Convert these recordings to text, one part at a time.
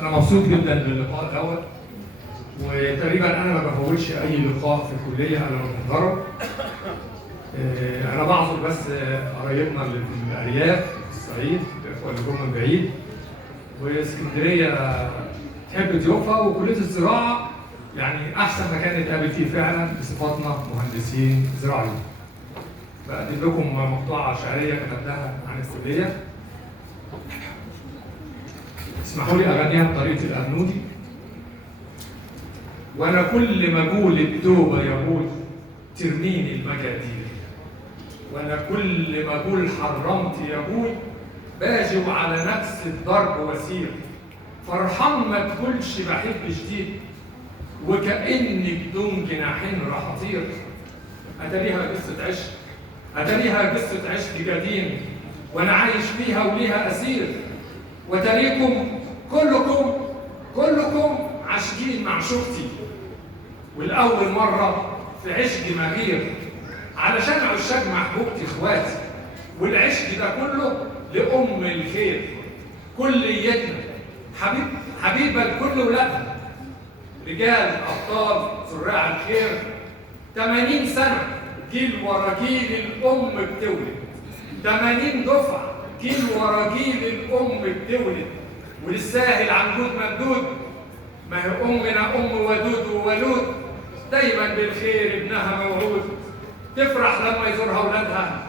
أنا مبسوط جدا باللقاء دوت، وتقريبا أنا ما بفوتش أي لقاء في الكلية أنا بحضره. أنا بعذر بس قرايبنا اللي في الأرياف في الصعيد، الإخوة اللي جم من بعيد، واسكندرية تحب ضيوفها، وكلية الزراعة يعني أحسن مكان نتقابل فيه فعلا بصفتنا مهندسين زراعيين. بقدم لكم مقطوعة شعرية كتبتها عن الكلية، اسمحوا لي أغنيها بطريقة الأرنودي. وأنا كل ما أقول التوبة يا أبوي ترميني المجادير، وأنا كل ما أقول حرمت يا أبوي باجي وعلى نفس الضرب وسير. فرحان ما تقولش بحب جديد وكأني بدون جناحين راح أطير. أتاريها قصة عشق، أتاريها قصة عشق قديم وأنا عايش فيها وليها أسير. وتاريكم كلكم عاشقين مع شوفتي، والأول مرة في عشق مغير علشان عشاق محبوبتي إخواتي، والعشق ده كله لأم الخير. كليتنا حبيبة لكل ولادها، رجال أبطال زراع الخير. 80 سنة جيل ورا جيل الأم بتولد، 80 دفعة جيل ورا جيل الأم بتولد. وللساهل عنجود ممدود، ما هي أمنا أم ودود وولود، دايما بالخير ابنها موعود. تفرح لما يزورها ولادها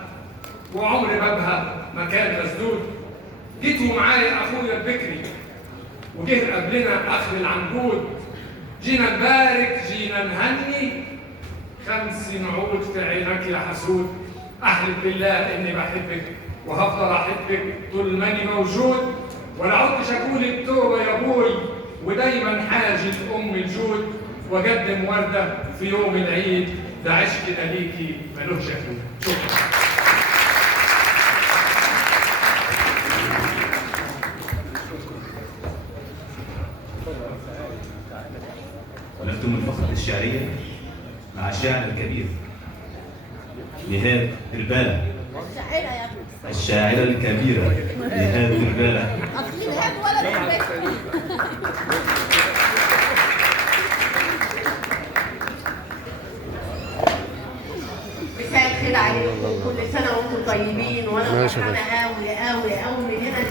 وعمر بابها مكان مسدود. جيتوا معايا أخويا البكري وجه قبلنا أخ العنجود، جينا نبارك جينا نهني 50 عود في عينك يا حسود. أحلف بالله إني بحبك وهفضل أحبك طول ما أني موجود، ولا عدتش أقول التوبة يا أبوي، ودايما حاجة أم الجود. وأقدم وردة في يوم العيد، ده عشقنا ليكي ملوش حدود. شكرا. ولفتم الفقرة الشعرية مع الشاعر الكبير نهاد دربالة. الشاعرة الكبيرة نهاد دربالة. مساء الخير عليكم، كل سنة وانتم طيبين، وانا فرحانة قوي قوي قوي من هنا.